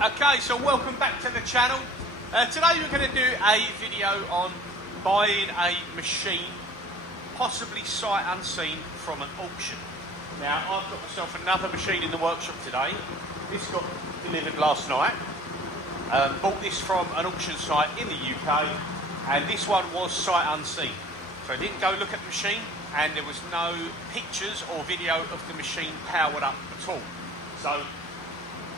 Okay, so welcome back to the channel. Today we're going to do a video on buying a machine, possibly sight unseen, from an auction. Now, I've got myself another machine in the workshop today. This got delivered last night. Bought this from an auction site in the UK, and this one was sight unseen. So I didn't go look at the machine, and there was no pictures or video of the machine powered up at all. So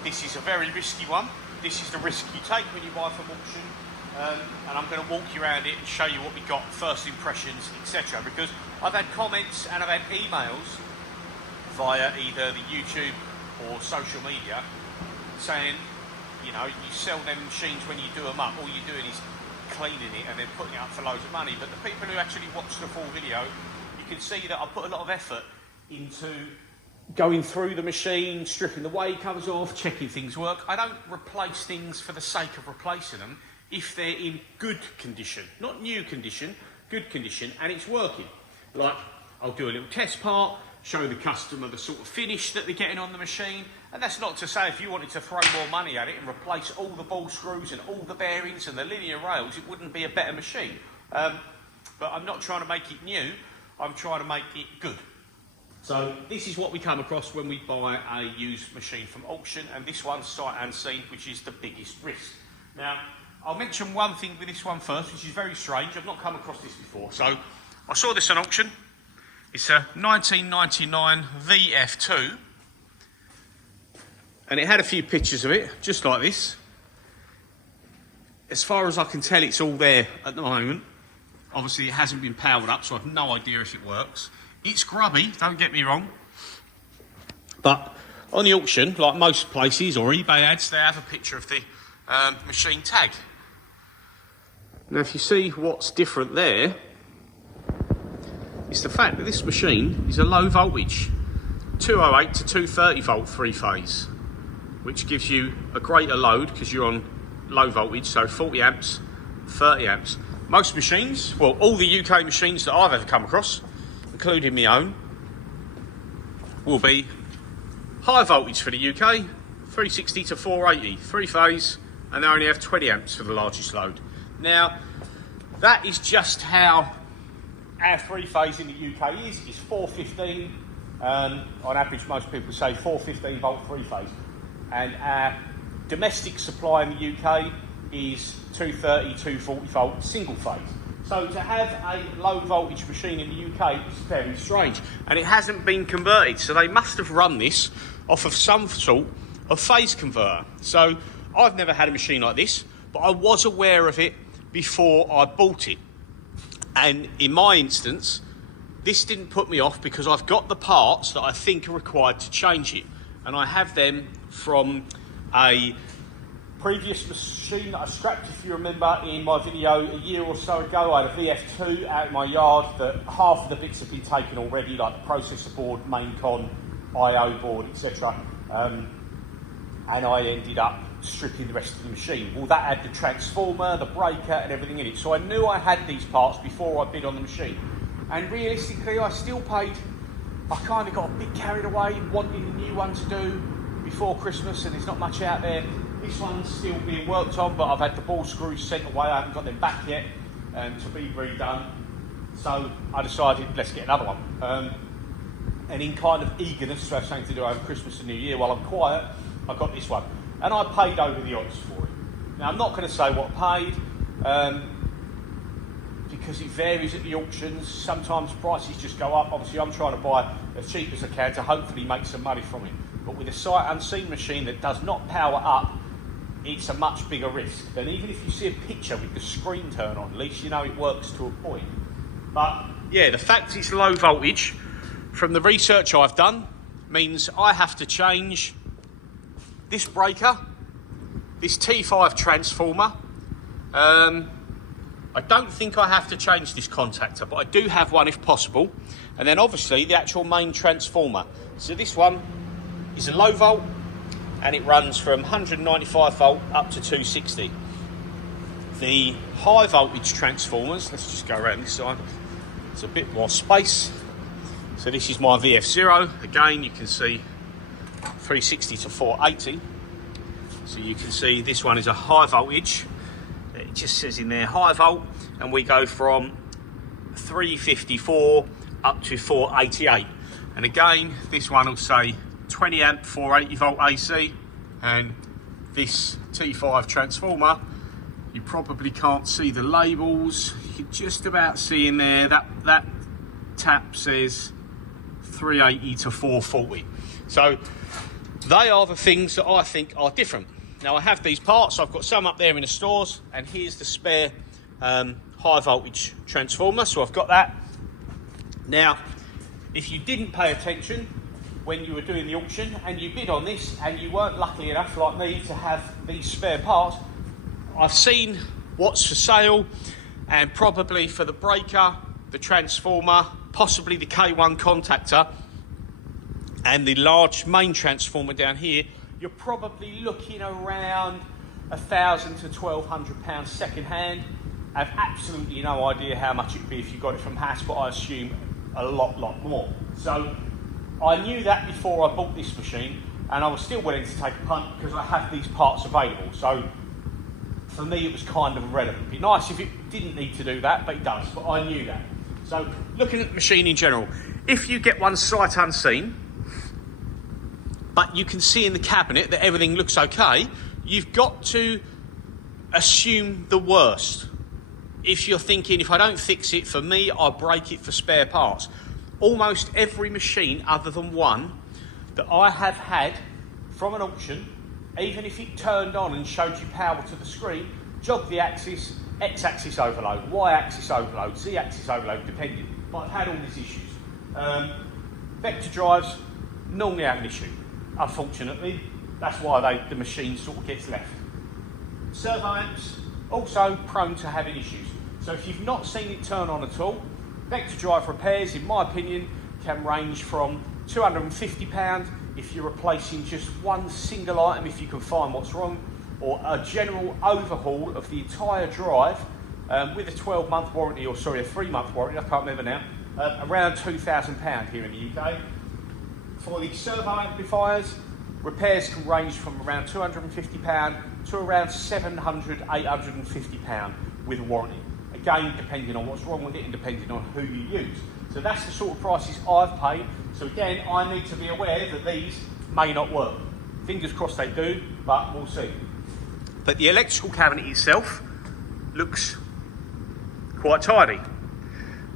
this is a very risky one. This is the risk you take when you buy from auction, and I'm going to walk you around it and show you what we got, first impressions, etc. Because I've had comments and I've had emails via either the YouTube or social media saying, you know, you sell them machines when you do them up, all you're doing is cleaning it and then putting it up for loads of money. But the people who actually watch the full video, you can see that I put a lot of effort into going through the machine, stripping the wave covers off, checking things work. I don't replace things for the sake of replacing them if they're in good condition, not new condition, good condition, and it's working. Like, I'll do a little test part, show the customer the sort of finish that they're getting on the machine, and that's not to say if you wanted to throw more money at it and replace all the ball screws and all the bearings and the linear rails, it wouldn't be a better machine. But I'm not trying to make it new, I'm trying to make it good. So this is what we come across when we buy a used machine from auction, and this one's sight unseen, which is the biggest risk. Now, I'll mention one thing with this one first, which is very strange. I've not come across this before. So I saw this on auction. It's a 1999 VF2, and it had a few pictures of it, just like this. As far as I can tell, it's all there at the moment. Obviously, it hasn't been powered up, so I've no idea if it works. It's grubby, don't get me wrong, but on the auction, like most places or eBay ads, they have a picture of the machine tag. Now, if you see what's different there, it's the fact that this machine is a low voltage, 208 to 230 volt three phase, which gives you a greater load because you're on low voltage, so 40 amps, 30 amps. Most machines, well, all the UK machines that I've ever come across, including my own, will be high voltage for the UK, 360 to 480, three phase, and they only have 20 amps for the largest load. Now, that is just how our three phase in the UK is 415. On average, most people say 415 volt three phase, and our domestic supply in the UK is 230, 240 volt single phase. So to have a low voltage machine in the UK is very strange, and it hasn't been converted, so they must have run this off of some sort of phase converter. So I've never had a machine like this, but I was aware of it before I bought it, and in my instance this didn't put me off because I've got the parts that I think are required to change it, and I have them from a previous machine that I scrapped, if you remember, in my video a year or so ago. I had a VF2 out in my yard that half of the bits have been taken already, like the processor board, main con, I/O board, etc. And I ended up stripping the rest of the machine. Well, that had the transformer, the breaker and everything in it. So I knew I had these parts before I bid on the machine. And realistically, I still paid. I kind of got a bit carried away, wanting a new one to do before Christmas, and there's not much out there. This one's still being worked on, but I've had the ball screws sent away. I haven't got them back yet to be redone. So I decided, let's get another one. And in kind of eagerness to have something to do over Christmas and New Year while I'm quiet, I got this one. And I paid over the odds for it. Now, I'm not going to say what I paid, because it varies at the auctions. Sometimes prices just go up. Obviously, I'm trying to buy as cheap as I can to hopefully make some money from it. But with a sight unseen machine that does not power up, it's a much bigger risk. And even if you see a picture with the screen turn on, at least you know it works to a point. But yeah, the fact it's low voltage, from the research I've done, means I have to change this breaker, this T5 transformer. I don't think I have to change this contactor, but I do have one if possible. And then obviously the actual main transformer. So this one is a low volt, and it runs from 195 volt up to 260. The high voltage transformers, let's just go around this side, it's a bit more space. So this is my VF0, again you can see 360 to 480. So you can see this one is a high voltage. It just says in there high volt, and we go from 354 up to 488. And again, this one will say 20 amp 480 volt AC, and this T5 transformer, you probably can't see the labels. You can just about see in there that tap says 380 to 440. So they are the things that I think are different. Now I have these parts, I've got some up there in the stores, and here's the spare high voltage transformer, so I've got that. Now, if you didn't pay attention when you were doing the auction and you bid on this and you weren't lucky enough like me to have these spare parts, I've seen what's for sale, and probably for the breaker, the transformer, possibly the K1 contactor and the large main transformer down here, you're probably looking around £1,000 to £1,200 second hand. I have absolutely no idea how much it'd be if you got it from Haas, but I assume a lot more. So I knew that before I bought this machine, and I was still willing to take a punt because I have these parts available. So for me, it was kind of irrelevant. It'd be nice if it didn't need to do that, but it does. But I knew that. So looking at the machine in general, if you get one sight unseen, but you can see in the cabinet that everything looks okay, you've got to assume the worst. If you're thinking, if I don't fix it for me, I'll break it for spare parts. Almost every machine other than one that I have had from an auction, even if it turned on and showed you power to the screen, jogged the axis, X-axis overload, Y-axis overload, Z-axis overload, depending. But I've had all these issues. Vector drives normally have an issue. Unfortunately, that's why the machine sort of gets left. Servo amps, also prone to having issues. So if you've not seen it turn on at all, vector drive repairs, in my opinion, can range from £250 if you're replacing just one single item, if you can find what's wrong, or a general overhaul of the entire drive with a 12-month warranty, or sorry, a 3-month warranty, I can't remember now, around £2,000 here in the UK. For the servo amplifiers, repairs can range from around £250 to around £700, £850 with a warranty. Again, depending on what's wrong with it and depending on who you use. So that's the sort of prices I've paid. So again, I need to be aware that these may not work. Fingers crossed they do, but we'll see. But the electrical cabinet itself looks quite tidy.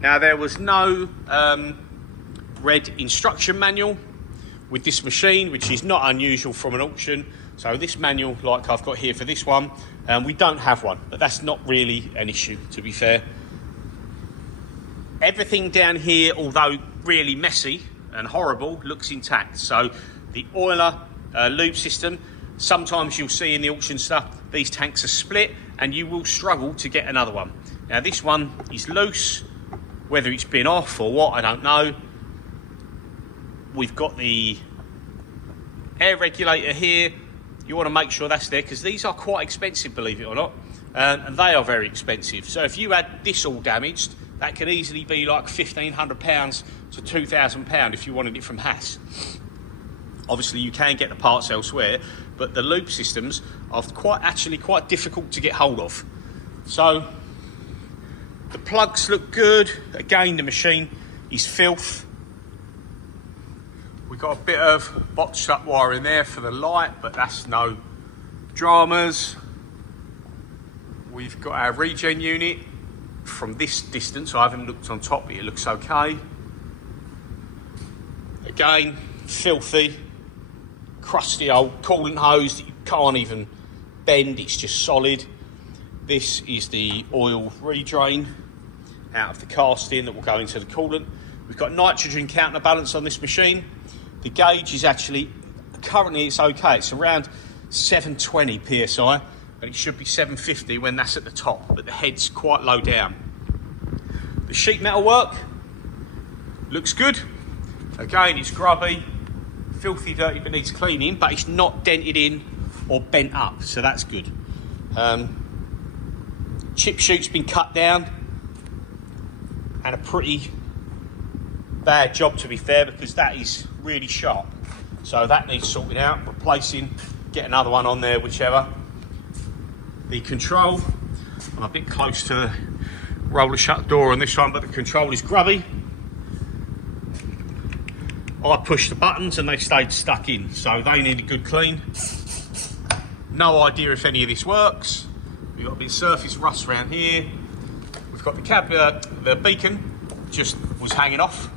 Now, there was no red instruction manual with this machine, which is not unusual from an auction. So this manual, like I've got here for this one, we don't have one, but that's not really an issue, to be fair. Everything down here, although really messy and horrible, looks intact. So the oiler lube system, sometimes you'll see in the auction stuff, these tanks are split and you will struggle to get another one. Now this one is loose, whether it's been off or what, I don't know. We've got the air regulator here. You want to make sure that's there because these are quite expensive, believe it or not, and they are very expensive. So if you had this all damaged, that could easily be like £1,500 to £2,000 if you wanted it from Haas. Obviously you can get the parts elsewhere, but the loop systems are actually quite difficult to get hold of. So the plugs look good. Again, the machine is filth. We've got a bit of botched up wire in there for the light, but that's no dramas. We've got our regen unit. From this distance, I haven't looked on top, but it looks okay. Again, filthy, crusty old coolant hose that you can't even bend, it's just solid. This is the oil redrain out of the casting that will go into the coolant. We've got nitrogen counterbalance on this machine. The gauge is actually, currently it's okay, it's around 720 psi, but it should be 750 when that's at the top, but the head's quite low down. The sheet metal work looks good. Again, it's grubby, filthy, dirty, but needs cleaning, but it's not dented in or bent up, so that's good. Chip chute's been cut down, and a pretty bad job, to be fair, because that is really sharp. So that needs sorting out, replacing, get another one on there, whichever. The control, I'm a bit close to the roller shut door on this one, but the control is grubby. I pushed the buttons and they stayed stuck in, so they need a good clean. No idea if any of this works. We've got a bit of surface rust around here. We've got the beacon just was hanging off.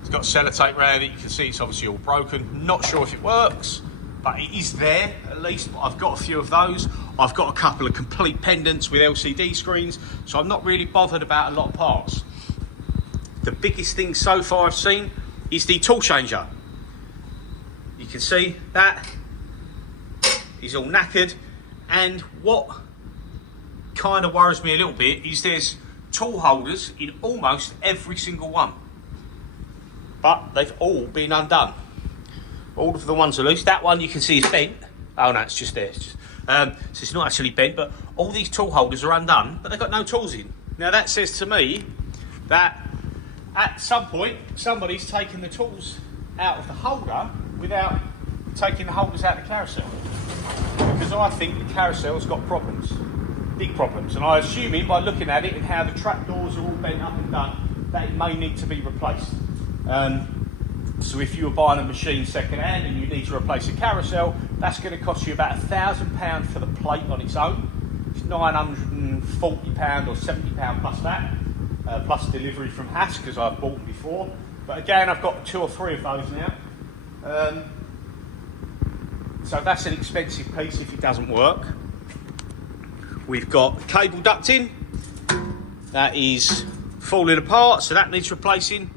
It's got sellotape around it. You can see it's obviously all broken. Not sure if it works, but it is there at least. I've got a few of those. I've got a couple of complete pendants with LCD screens, so I'm not really bothered about a lot of parts. The biggest thing so far I've seen is the tool changer. You can see that is all knackered, and what kind of worries me a little bit is there's tool holders in almost every single one, but they've all been undone. All of the ones are loose. That one you can see is bent. Oh no, it's just there. So it's not actually bent, but all these tool holders are undone, but they've got no tools in. Now that says to me that at some point somebody's taken the tools out of the holder without taking the holders out of the carousel, because I think the carousel's got problems, big problems, and I assume by looking at it and how the trap doors are all bent up and done that it may need to be replaced. So if you were buying a machine second hand and you need to replace a carousel, that's going to cost you about £1,000 for the plate on its own. It's £940 or £70 plus that, plus delivery from Haas, because I've bought them before. But again, I've got 2 or 3 of those now. So that's an expensive piece if it doesn't work. We've got cable ducting. That is falling apart, so that needs replacing.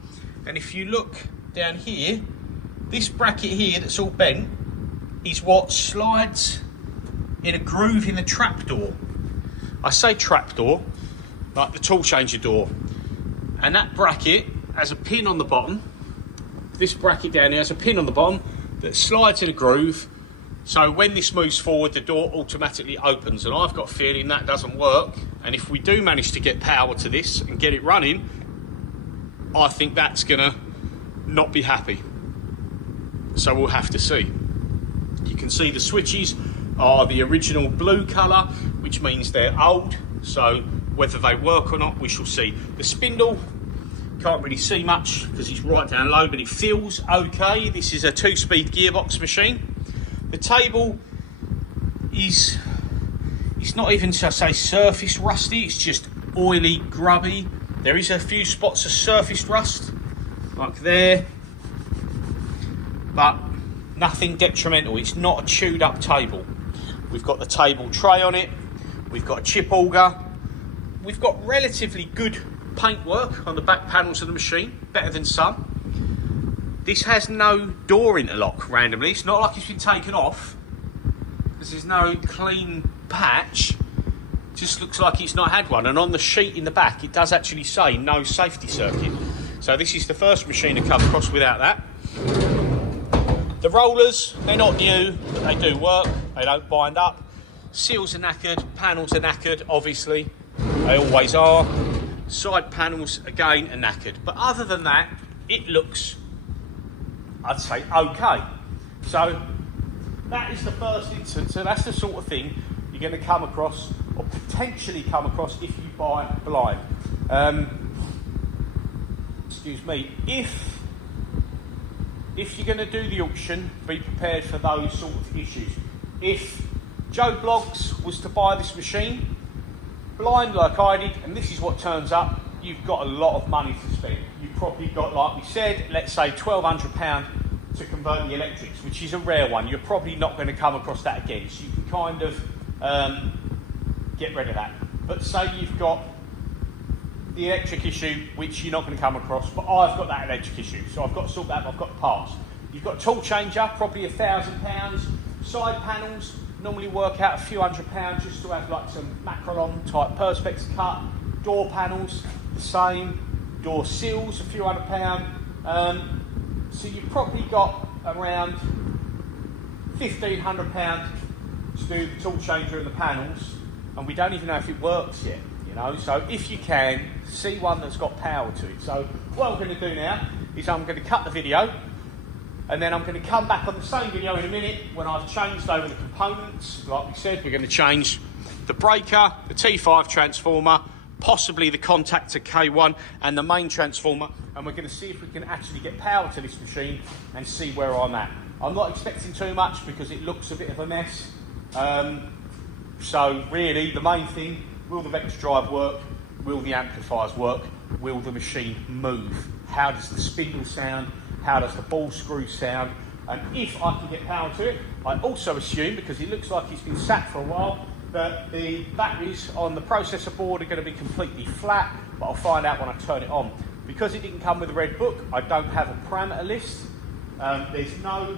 And if you look down here, this bracket here that's all bent is what slides in a groove in the trapdoor. I say trapdoor, like the tool changer door. And that bracket has a pin on the bottom. This bracket down here has a pin on the bottom that slides in a groove. So when this moves forward, the door automatically opens, and I've got a feeling that doesn't work. And if we do manage to get power to this and get it running, I think that's gonna not be happy. So we'll have to see. You can see the switches are the original blue colour, which means they're old. So whether they work or not, we shall see. The spindle, can't really see much because it's right down low, but it feels okay. This is a 2-speed gearbox machine. The table is, it's not even, to say, surface rusty, it's just oily, grubby. There is a few spots of surface rust, like there, but nothing detrimental. It's not a chewed up table. We've got the table tray on it. We've got a chip auger. We've got relatively good paintwork on the back panels of the machine, better than some. This has no door interlock randomly. It's not like it's been taken off, because there's no clean patch. It just looks like it's not had one. And on the sheet in the back, it does actually say no safety circuit. So this is the first machine to come across without that. The rollers, they're not new, but they do work. They don't bind up. Seals are knackered, panels are knackered, obviously. They always are. Side panels, again, are knackered. But other than that, it looks, I'd say, okay. So that is the first instance. So that's the sort of thing you're going to come across, or potentially come across, if you buy blind. Excuse me. If you're going to do the auction, be prepared for those sort of issues. If Joe Bloggs was to buy this machine, blind like I did, and this is what turns up, you've got a lot of money to spend. You've probably got, like we said, let's say £1,200 to convert the electrics, which is a rare one. You're probably not going to come across that again, so you can kind of get rid of that. But say you've got the electric issue, which you're not going to come across, but I've got that electric issue, so I've got to sort that, but I've got the parts. You've got a tool changer, probably £1,000. Side panels normally work out a few £100 just to have like some Macrolon type perspex cut. Door panels, the same. Door seals, a few £100. So you've probably got around £1,500 to do the tool changer and the panels, and we don't even know if it works yet. So if you can, see one that's got power to it. So what I'm going to do now is I'm going to cut the video, And then I'm going to come back on the same video in a minute when I've changed over the components. Like we said, we're going to change the breaker, the T5 transformer, possibly the contactor K1 and the main transformer, and we're going to see if we can actually get power to this machine and see where I'm at. I'm not expecting too much because it looks a bit of a mess. So really the main thing, will the vector drive work? Will the amplifiers work? Will the machine move? How does the spindle sound? How does the ball screw sound? And if I can get power to it, I also assume, because it looks like it's been sat for a while, that the batteries on the processor board are going to be completely flat, but I'll find out when I turn it on. Because it didn't come with a red book, I don't have a parameter list. There's no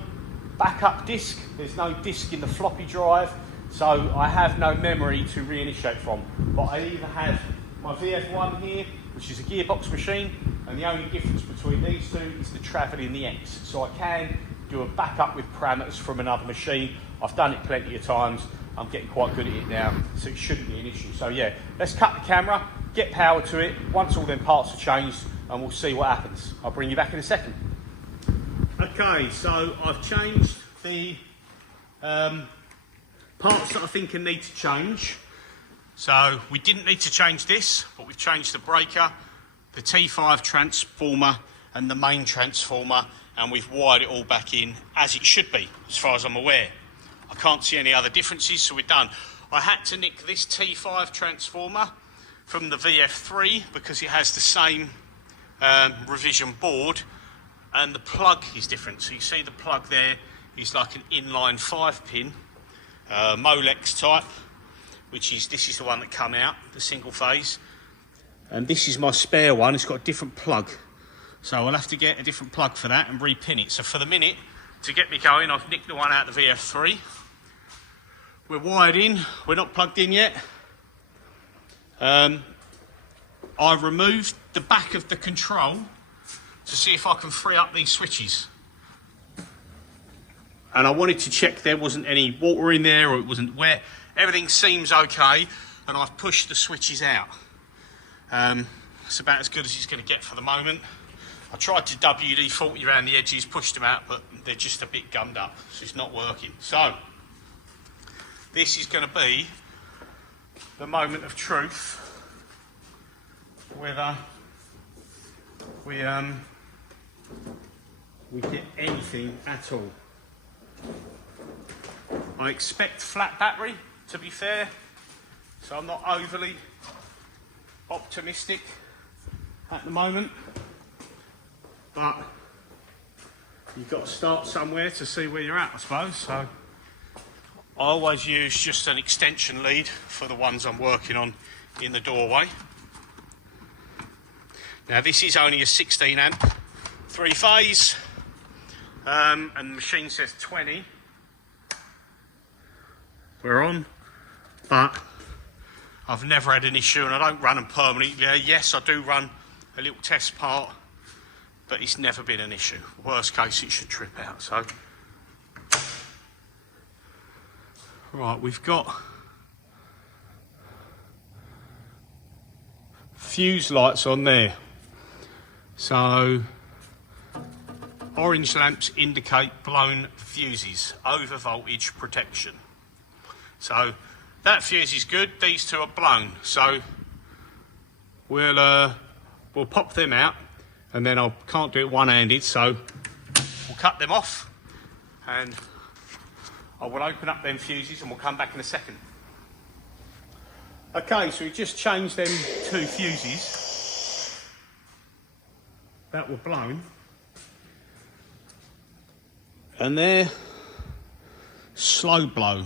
backup disk, there's no disk in the floppy drive, so I have no memory to reinitiate from. But I either have my VF1 here, which is a gearbox machine, and the only difference between these two is the travel in the X. So I can do a backup with parameters from another machine. I've done it plenty of times. I'm getting quite good at it now, so it shouldn't be an issue. So yeah, let's cut the camera, get power to it, once all them parts are changed, and we'll see what happens. I'll bring you back in a second. Okay, so I've changed the parts that I think I need to change. So we didn't need to change this, but we've changed the breaker, the T5 transformer and the main transformer, and we've wired it all back in as it should be, as far as I'm aware. I can't see any other differences, so we're done. I had to nick this T5 transformer from the VF3 because it has the same revision board, and the plug is different. So you see the plug there is like an inline 5-pin Molex type, this is the one that come out, the single phase. And this is my spare one, it's got a different plug. So I'll have to get a different plug for that and repin it. So for the minute, to get me going, I've nicked the one out of the VF3. We're wired in, we're not plugged in yet. I removed the back of the control to see if I can free up these switches. And I wanted to check there wasn't any water in there or it wasn't wet. Everything seems okay, and I've pushed the switches out. It's about as good as it's going to get for the moment. I tried to WD-40 around the edges, pushed them out, but they're just a bit gummed up, so it's not working. So, this is going to be the moment of truth, whether we get anything at all. I expect flat battery, to be fair, so I'm not overly optimistic at the moment, but you've got to start somewhere to see where you're at, I suppose. So I always use just an extension lead for the ones I'm working on in the doorway. Now this is only a 16 amp 3-phase, and the machine says 20. We're on, but I've never had an issue, and I don't run them permanently. Yes, I do run a little test part, but it's never been an issue. Worst case, it should trip out. So, right, we've got fuse lights on there. So, orange lamps indicate blown fuses, over voltage protection. So that fuse is good, these two are blown. So we'll pop them out, and then I can't do it one-handed, so we'll cut them off and I will open up them fuses and we'll come back in a second. Okay, so we just changed them two fuses that were blown, and they're slow blow,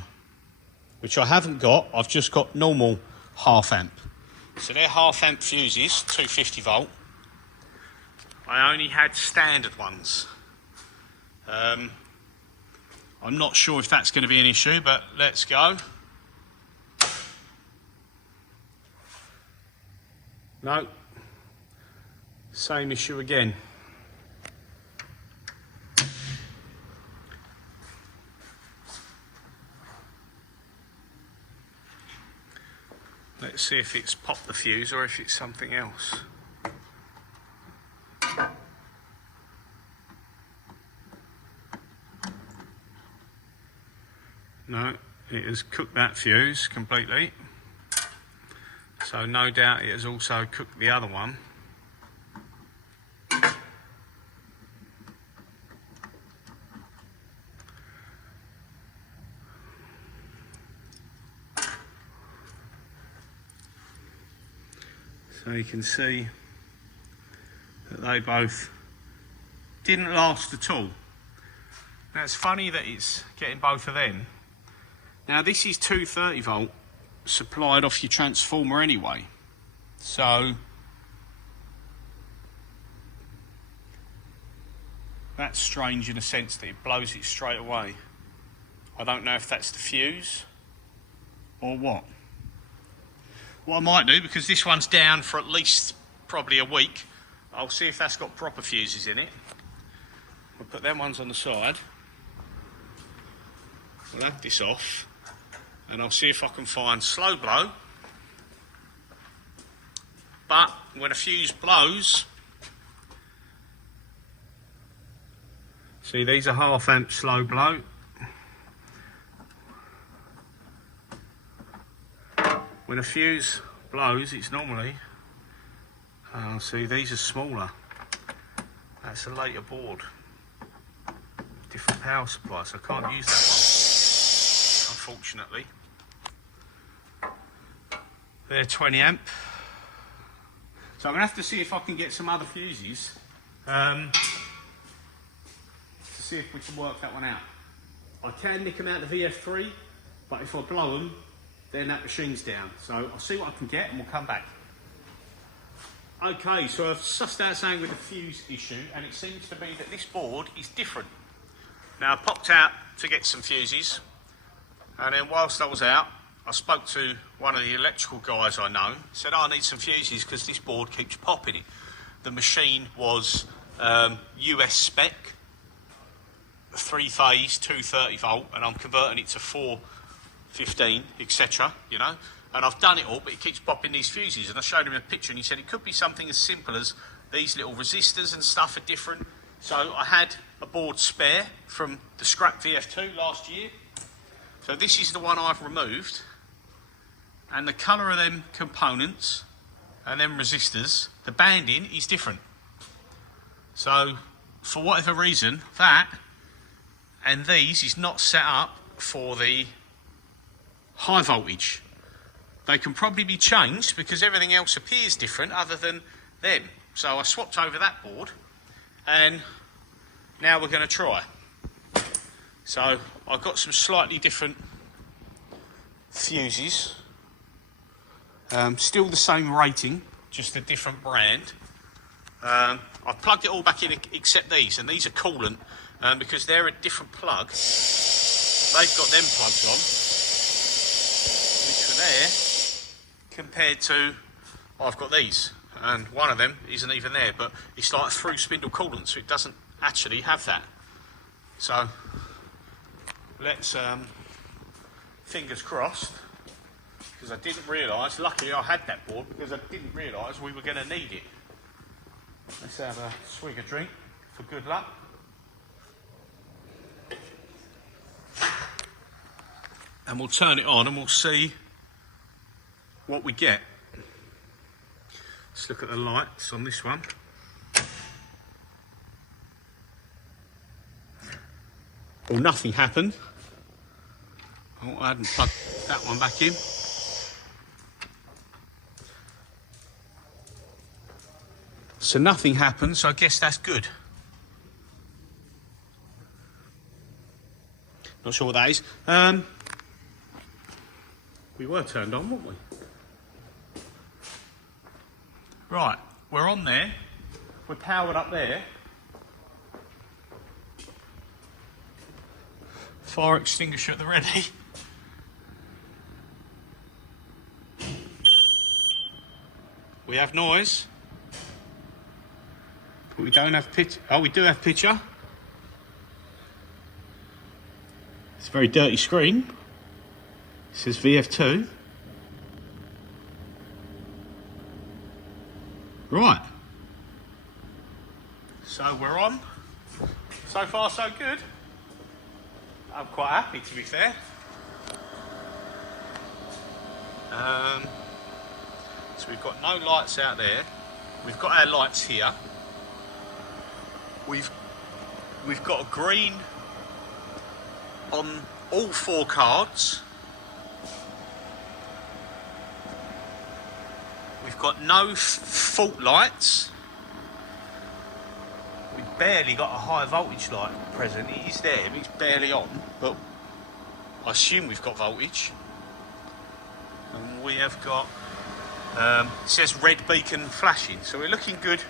which I haven't got. I've just got normal half amp. So they're half amp fuses, 250 volt. I only had standard ones. I'm not sure if that's going to be an issue, but let's go. No, same issue again. Let's see if it's popped the fuse or if it's something else. No, it has cooked that fuse completely. So no doubt it has also cooked the other one. So you can see that they both didn't last at all. Now it's funny that it's getting both of them. Now this is 230 volt supplied off your transformer anyway. So that's strange in a sense that it blows it straight away. I don't know if that's the fuse or what. What I might do, because this one's down for at least probably a week, I'll see if that's got proper fuses in it. We'll put them ones on the side. We'll have this off, and I'll see if I can find slow blow. But when a fuse blows, see, these are 1/2 amp slow blow. When a fuse blows, it's normally, see, these are smaller. That's a later board. Different power supply, so I can't use that one, unfortunately. They're 20 amp. So I'm going to have to see if I can get some other fuses to see if we can work that one out. I can nick them out of the VF3, but if I blow them, then that machine's down. So I'll see what I can get and we'll come back. Okay, so I've sussed out something with the fuse issue, and it seems to be that this board is different. Now I popped out to get some fuses, and then whilst I was out, I spoke to one of the electrical guys I know, said, oh, I need some fuses because this board keeps popping it. The machine was US spec, 3-phase, 230 volt, and I'm converting it to 415, etc., you know, and I've done it all, but it keeps popping these fuses. And I showed him a picture, and he said it could be something as simple as these little resistors and stuff are different. So I had a board spare from the scrap VF2 last year. So this is the one I've removed, and the colour of them components and them resistors, the banding is different. So for whatever reason, that and these is not set up for the high voltage. They can probably be changed because everything else appears different other than them. So I swapped over that board, and now we're going to try. So I've got some slightly different fuses, still the same rating, just a different brand. I've plugged it all back in except these, and these are coolant because they're a different plug. They've got them plugs on, which are there, compared to, I've got these, and one of them isn't even there, but it's like through spindle coolant, so it doesn't actually have that. So let's, fingers crossed, because I didn't realise, luckily I had that board because I didn't realise we were going to need it. Let's have a swig of drink for good luck. And we'll turn it on and we'll see what we get. Let's look at the lights on this one. Well, nothing happened. Oh, I hadn't plugged that one back in. So nothing happened, so I guess that's good. Not sure what that is. We were turned on, weren't we? Right, we're on there. We're powered up there. Fire extinguisher at the ready. We have noise. But we don't have picture. Oh, we do have picture. It's a very dirty screen. It says VF2. Right. So we're on. So far so good. I'm quite happy, to be fair. So we've got no lights out there. We've got our lights here. We've got a green on all 4 cards. We've got no fault lights. We've barely got a high voltage light present. It is there, but it's barely on. But I assume we've got voltage. And we have got, it says red beacon flashing. So we're looking good.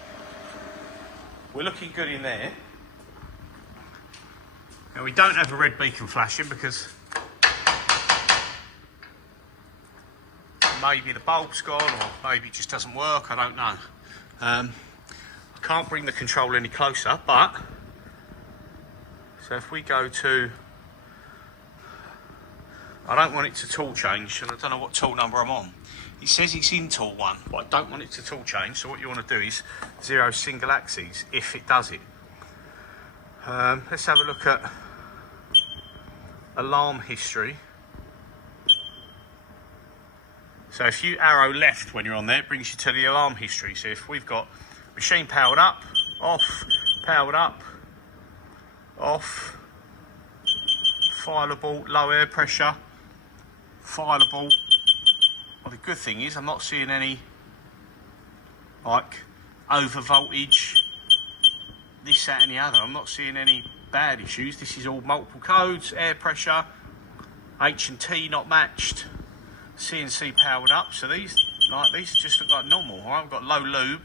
We're looking good in there. Now we don't have a red beacon flashing because maybe the bulb's gone or maybe it just doesn't work, I don't know. I can't bring the control any closer, but so if we go to, I don't want it to tool change and I don't know what tool number I'm on. It says it's in tool 1, but I don't want it to tool change, so what you want to do is 0 single axes if it does it. Let's have a look at alarm history. So if you arrow left when you're on there, it brings you to the alarm history. So if we've got machine powered up, off, powered up, off, fireable, low air pressure, fireable. Well, the good thing is I'm not seeing any like over voltage, this, that and the other. I'm not seeing any bad issues. This is all multiple codes, air pressure, H&T not matched, CNC powered up. So these just look like normal. Right? I've got low lube,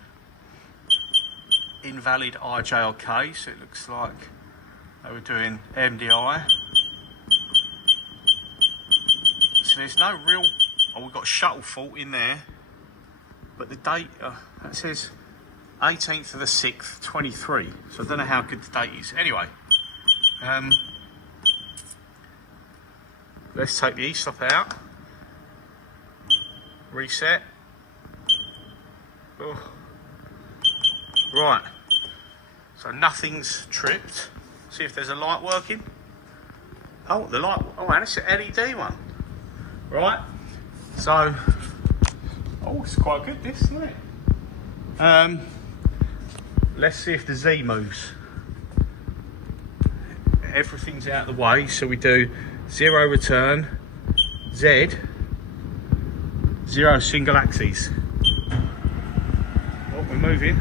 invalid IJLK, so it looks like they were doing MDI. So there's no real, oh, we've got shuttle fault in there, but the date, that says 18th of the 6th, 23. So I don't know how good the date is. Anyway, let's take the e-stop out. Reset. Oh. Right. So nothing's tripped. See if there's a light working. Oh, the light. Oh, and it's an LED one. Right. So, oh, it's quite good, this, isn't it? Let's see if the Z moves. Everything's out of the way, so we do 0 return, Z, 0 single axes. Oh, we're moving.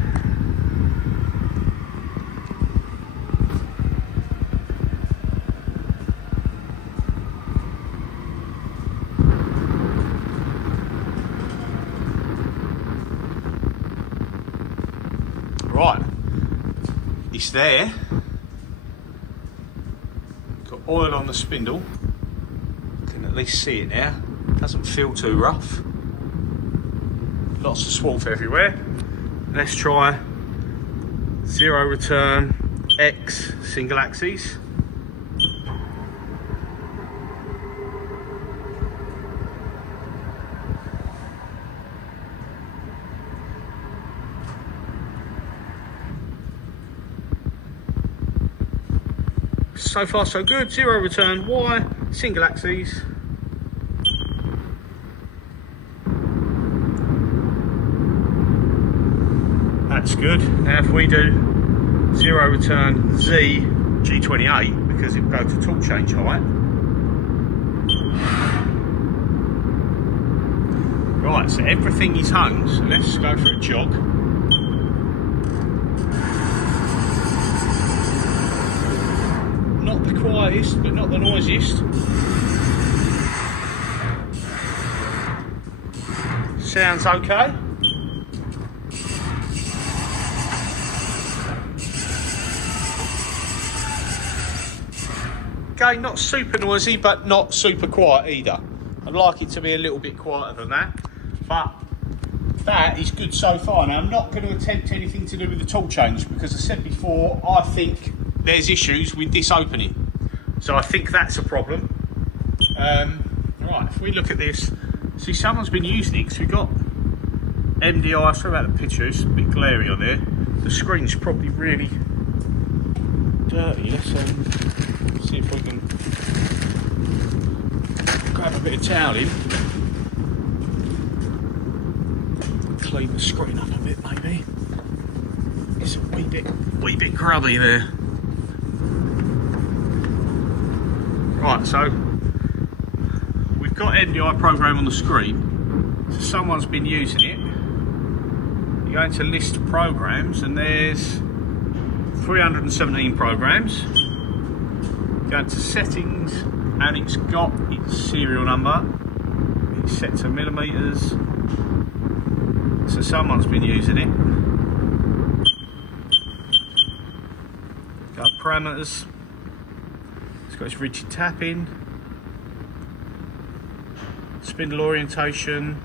Right, it's there. Got oil on the spindle. Can at least see it now. Doesn't feel too rough. Lots of swarf everywhere. Let's try 0 return, X single axes. So far so good. 0 return, Y, single axes. That's good. Now if we do 0 return Z G28, because it will go to tool change height. Right, so everything is hung, so let's go for a jog. Not the quietest, but not the noisiest. Sounds okay. Okay, not super noisy, but not super quiet either. I'd like it to be a little bit quieter than that, but that is good so far. Now, I'm not going to attempt anything to do with the tool change because I said before, I think there's issues with this opening. So I think that's a problem. Right, if we look at this, see someone's been using it because we've got MDI, sorry about the picture, it's a bit glary on there. The screen's probably really dirty. Let's see if we can grab a bit of towel in. clean the screen up a bit, maybe. It's a wee bit grubby there. Right, so we've got MDI program on the screen. So someone's been using it. You go into list programs and there's 317 programs. Go into settings and it's got its serial number. It's set to millimeters. So someone's been using it. Go parameters. It's got its rigid tapping, spindle orientation,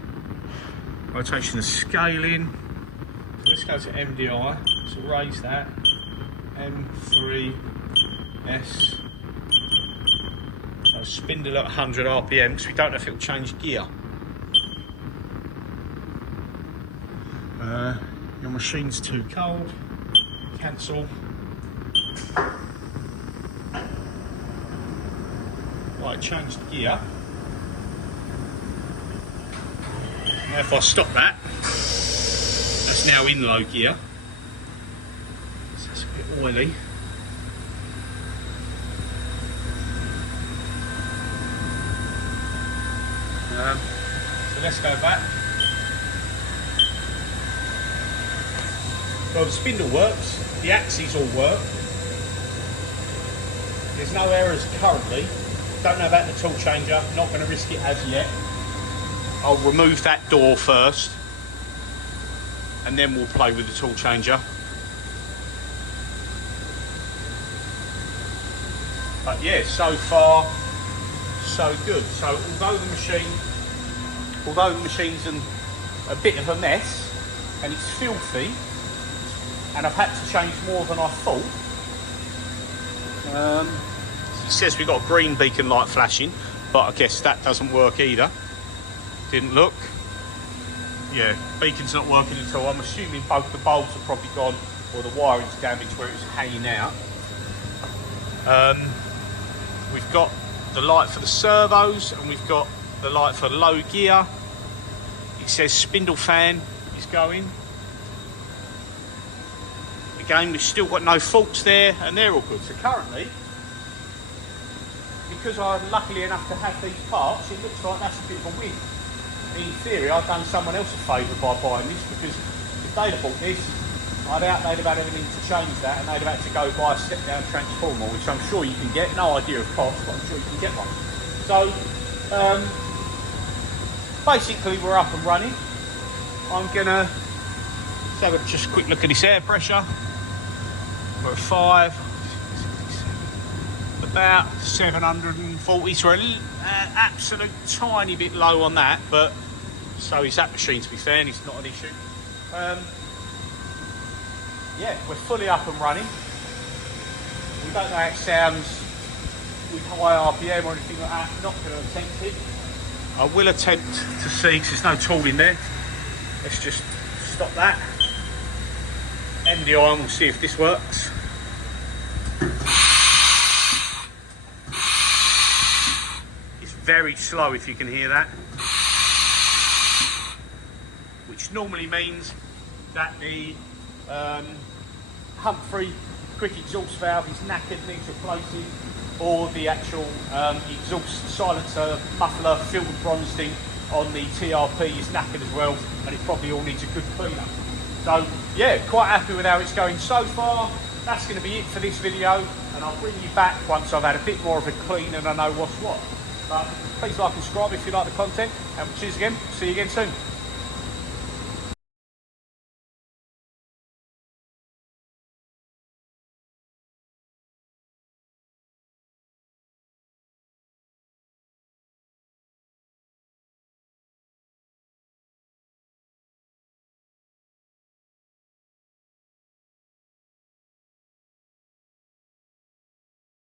rotation and scaling. Let's go to MDI, so raise that, M3S, so spindle at 100 RPM, because we don't know if it'll change gear. Your machine's too cold, cancel. Right, changed gear. Now if I stop that, that's now in low gear. So that's a bit oily. So let's go back. Well, the spindle works, the axes all work. There's no errors currently. Don't know about the tool changer, not going to risk it as yet. I'll remove that door first and then we'll play with the tool changer. But yeah, so far so good. So although the machine's a bit of a mess and it's filthy and I've had to change more than I thought. It says we've got a green beacon light flashing, but I guess that doesn't work either. Didn't look. Yeah, beacon's not working at all. I'm assuming both the bulbs are probably gone or the wiring's damaged where it was hanging out. We've got the light for the servos and we've got the light for low gear. It says spindle fan is going. Again, we've still got no faults there and they're all good. So currently, because I'm lucky enough to have these parts, it looks like that's a bit of a win. In theory, I've done someone else a favour by buying this, because if they'd have bought this, I doubt they'd have had anything to change that and they'd have had to go buy a step-down transformer, which I'm sure you can get. No idea of cost, but I'm sure you can get one. So, basically we're up and running. I'm gonna have a just quick look at this air pressure. We're at 5. About 740, so we're an absolute tiny bit low on that, but so is that machine, to be fair, and it's not an issue. Yeah, we're fully up and running. We don't know how it sounds with high RPM or anything like that. Not going to attempt it. I will attempt to see, because there's no tool in there. Let's just stop that. MDI, and we'll see if this works. Very slow, if you can hear that, which normally means that the Humphrey quick exhaust valve is knackered, needs replacing, or the actual exhaust silencer muffler filtered bronze thing on the TRP is knackered as well, and it probably all needs a good clean up. So yeah, quite happy with how it's going so far. That's going to be it for this video, and I'll bring you back once I've had a bit more of a clean and I know what's what. Please like and subscribe if you like the content, and cheers again. See you again soon.